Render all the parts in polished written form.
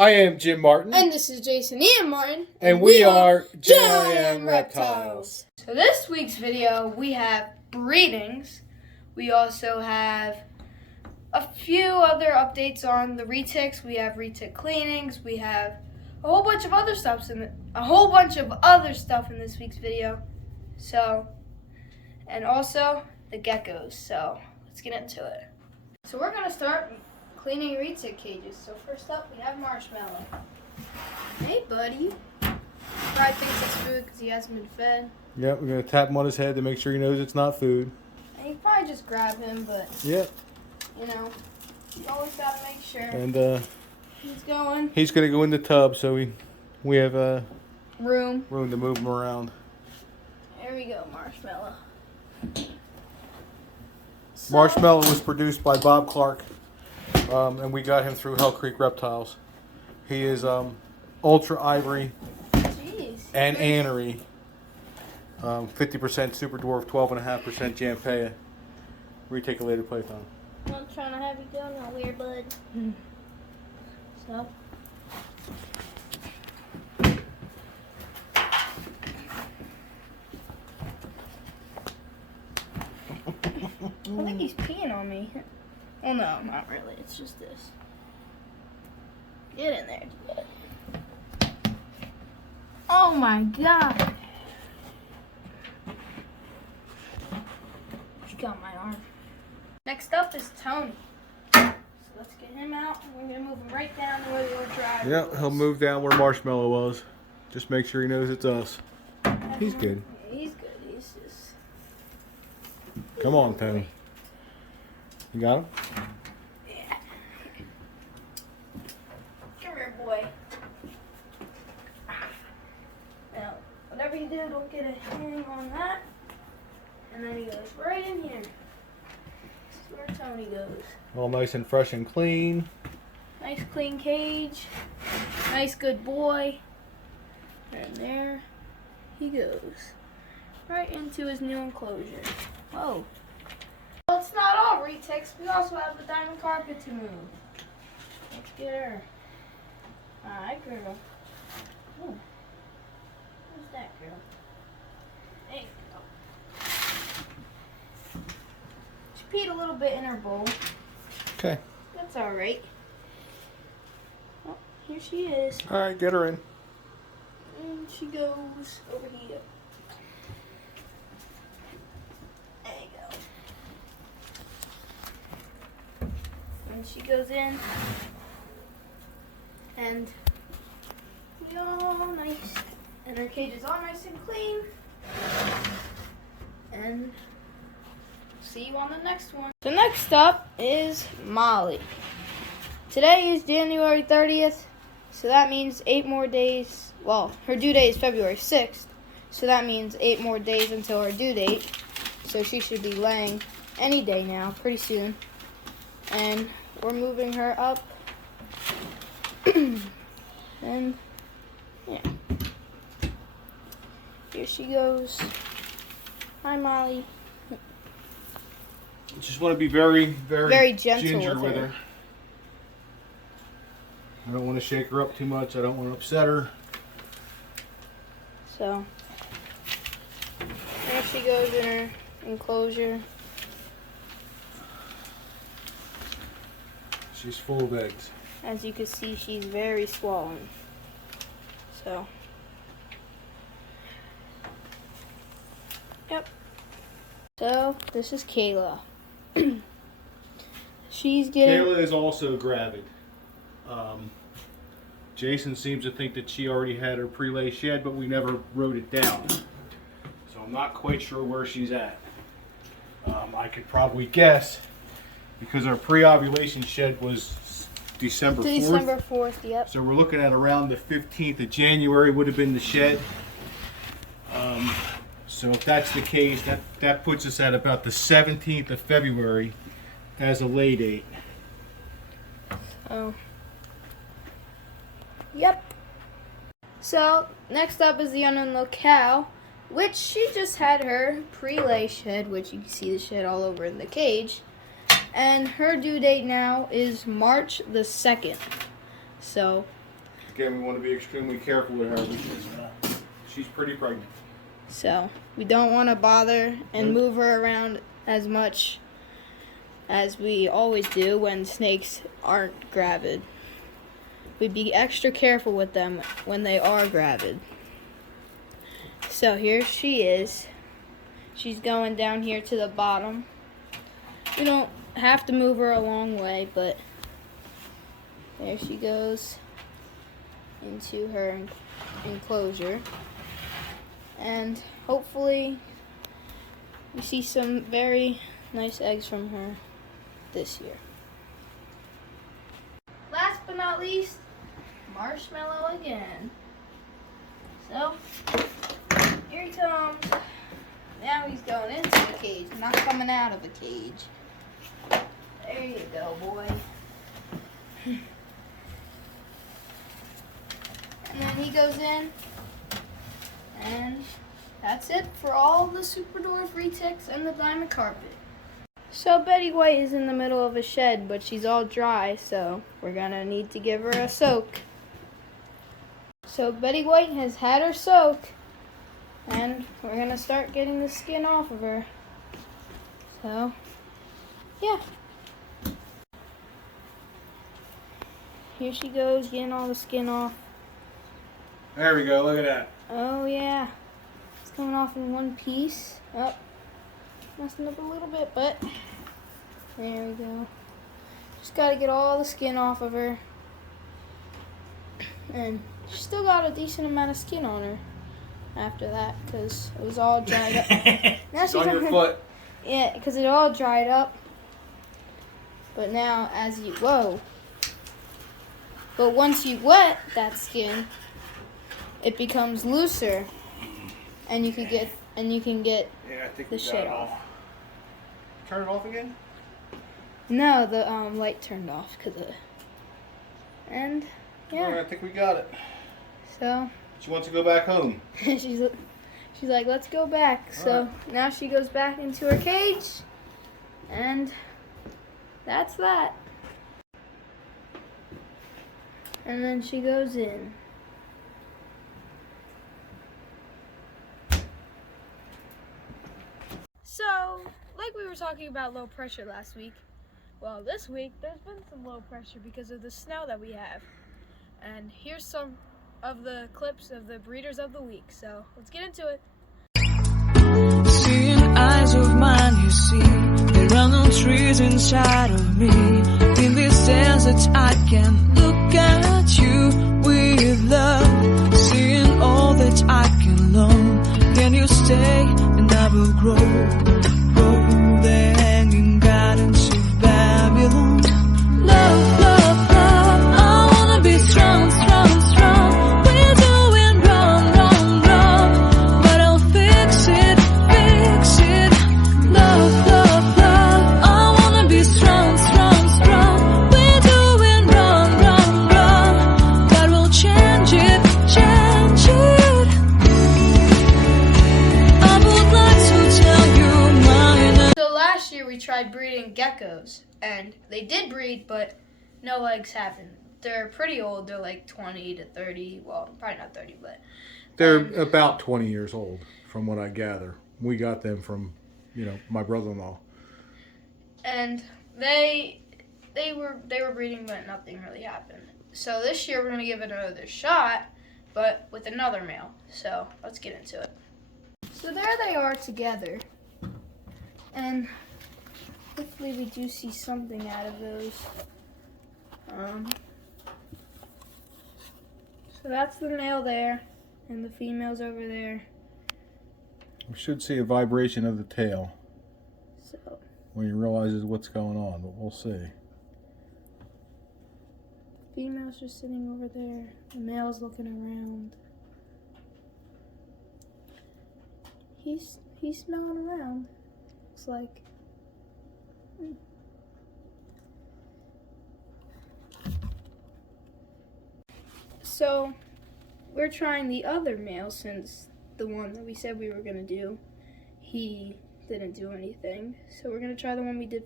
I am Jim Martin. And this is Jason Ian Martin. And we are J.I.M.Reptiles. So this week's video, we have breedings. We also have a few other updates on the retics. We have retic cleanings. We have a whole bunch of other stuff in this week's video. So, and also the geckos. So let's get into it. So we're gonna start cleaning retic cages. So first up, we have Marshmallow. Hey, buddy. Probably thinks it's food because he hasn't been fed. Yep, we're going to tap him on his head to make sure he knows it's not food. And you probably just grab him, but, yep. You know, you always got to make sure. And he's going. He's going to go in the tub, so we have room to move him around. There we go, Marshmallow. So, Marshmallow was produced by Bob Clark, and we got him through Hell Creek Reptiles. He is ultra ivory and anery, 50% super dwarf, 12.5% Jampea, reticulated python. I'm trying to have you go nowhere, bud. So. I think he's peeing on me. Well, no, not really. It's just this. Get in there, bud. Oh my God. He got my arm. Next up is Tony. So let's get him out. We're going to move him right down to where the old driver Yep, he'll move down where Marshmallow was. Just make sure he knows it's us. He's good. He's good. He's just... Come on, Tony. You got him? Yeah. Come here, boy. Now, whatever you do, don't get a hang on that. And then he goes right in here. This is where Tony goes. All nice and fresh and clean. Nice clean cage. Nice good boy. And there he goes. Right into his new enclosure. Whoa. Well, it's not all retics. We also have the diamond carpet to move. Let's get her. Alright, girl. Ooh. Who's that girl? There you go. She peed a little bit in her bowl. Okay. That's alright. Oh, here she is. Alright, get her in. And she goes over here. There you go. And she goes in. And we all nice. And her cage is all nice and clean. And see you on the next one. So next up is Molly. Today is January 30th. So that means 8 more days. Well, her due date is February 6th. So that means 8 more days until her due date. So she should be laying any day now, pretty soon. And we're moving her up. And yeah. Here she goes. Hi, Molly. Just want to be very gentle ginger with with her. I don't want to shake her up too much. I don't want to upset her. So there she goes in her enclosure. She's full of eggs. As you can see, she's very swollen. So, yep. So this is Kayla. She's getting... Kayla is also gravid. Jason seems to think that she already had her pre-lay shed, but we never wrote it down. So I'm not quite sure where she's at. I could probably guess, because our pre-ovulation shed was December 4th. December 4th, yep. So we're looking at around the 15th of January would have been the shed. So if that's the case, that puts us at about the 17th of February as a lay date. Oh. Yep. So, next up is the unknown locale, which she just had her pre-lay shed, which you can see the shed all over in the cage. And her due date now is March the 2nd. So, again, we want to be extremely careful with her because she's pretty pregnant. So we don't want to bother and move her around as much as we always do when snakes aren't gravid. We'd be extra careful with them when they are gravid. So here she is. She's going down here to the bottom. We don't have to move her a long way, but there she goes into her enclosure. And hopefully we see some very nice eggs from her this year. Last but not least, Marshmallow again. So, here he comes. Now he's going into the cage, not coming out of the cage. There you go, boy. And then he goes in, and that's it for all the Super Dwarf retics and the diamond carpet. So Betty White is in the middle of a shed, but she's all dry, so we're gonna need to give her a soak. So Betty White has had her soak, and we're gonna start getting the skin off of her. So, yeah. Here she goes, getting all the skin off. There we go, look at that. Oh yeah, it's coming off in one piece. Oh, messing up a little bit, but there we go. Just gotta get all the skin off of her. And she still got a decent amount of skin on her after that, because it was all dried up. Now She's on your foot. Yeah, because it all dried up. But now, whoa. But once you wet that skin, it becomes looser, and you can get Yeah, I think the we got shit it off. Turn it off again? No, the light turned off and yeah. Alright, I think we got it. So She wants to go back home. she's like, let's go back. So now she goes back into her cage, and that's that. And then she goes in. So, like we were talking about low pressure last week, well, this week there's been some low pressure because of the snow that we have. And here's some of the clips of the breeders of the week. So, let's get into it. Seeing eyes of mine, you see, there are no trees inside of me. In this desert, I can look at you with love. Seeing all that I can learn. Can you stay and I will grow? Grow the hanging gardens of Babylon. Love, love, love, I wanna be strong, strong, strong. We're doing wrong, wrong, wrong, but I'll fix it, fix it. Love, love, love, I wanna be strong, strong, strong. We're doing wrong, wrong, wrong, but we'll change it, change it. I would like to tell you mine. So last year we tried breeding geckos, and they did breed, but no eggs happened. They're pretty old. They're like 20 to 30. Well, probably not 30, but They're about 20 years old, from what I gather. We got them from, my brother-in-law. and they were breeding, but nothing really happened. So this year we're gonna give it another shot, but with another male. So let's get into it. So there they are together, and hopefully we do see something out of those. So that's the male there, and the female's over there. We should see a vibration of the tail So when he realizes what's going on, but we'll see. female's just sitting over there. The male's looking around. He's smelling around. Looks like. So we're trying the other male, since the one that we said we were gonna do, he didn't do anything. So we're gonna try the one we did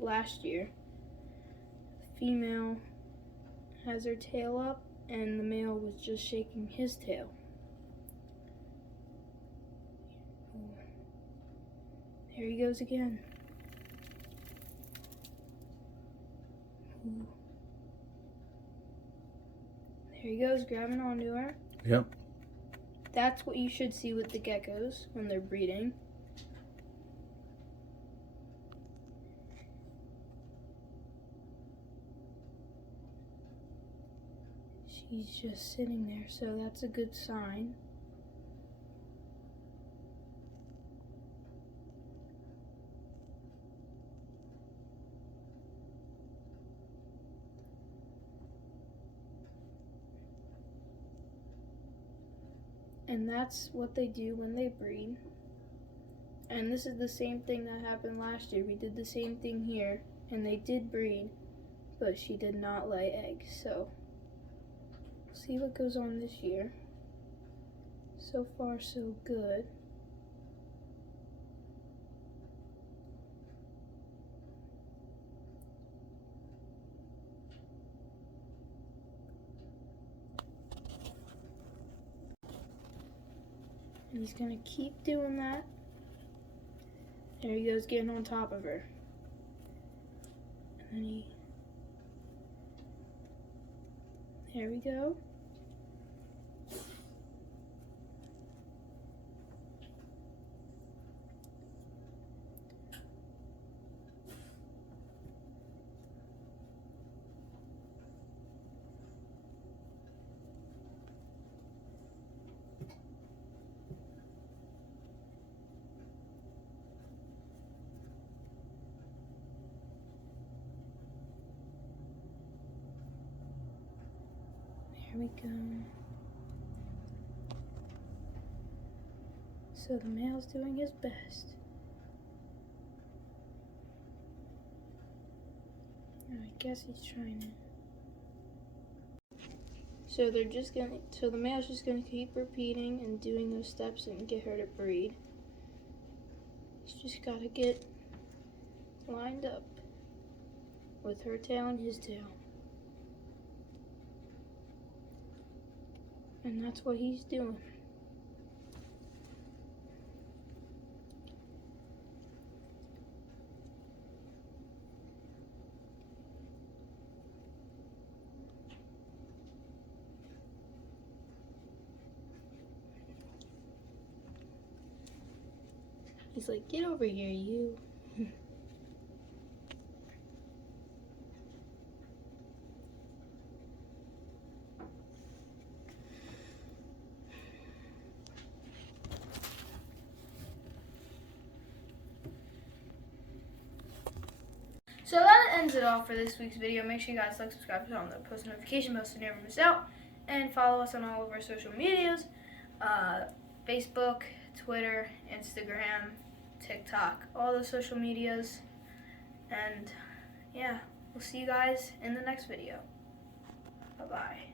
last year. The female has her tail up, and the male was just shaking his tail. There he goes again. Ooh. There he goes, grabbing onto her. Yep. That's what you should see with the geckos when they're breeding. She's just sitting there, so that's a good sign. And that's what they do when they breed. And this is the same thing that happened last year. We did the same thing here, and they did breed, but she did not lay eggs. So, we'll see what goes on this year. So far, so good. And he's gonna keep doing that. There he goes, getting on top of her. And then there we go. There we go. So the male's doing his best. I guess he's trying to. So the male's just gonna keep repeating and doing those steps and get her to breed. He's just gotta get lined up with her tail and his tail. And that's what he's doing. He's like, get over here, you. So that ends it all for this week's video. Make sure you guys like, subscribe, turn on the post notification bell so you never miss out. And follow us on all of our social medias. Facebook, Twitter, Instagram, TikTok, all the social medias. And yeah, we'll see you guys in the next video. Bye-bye.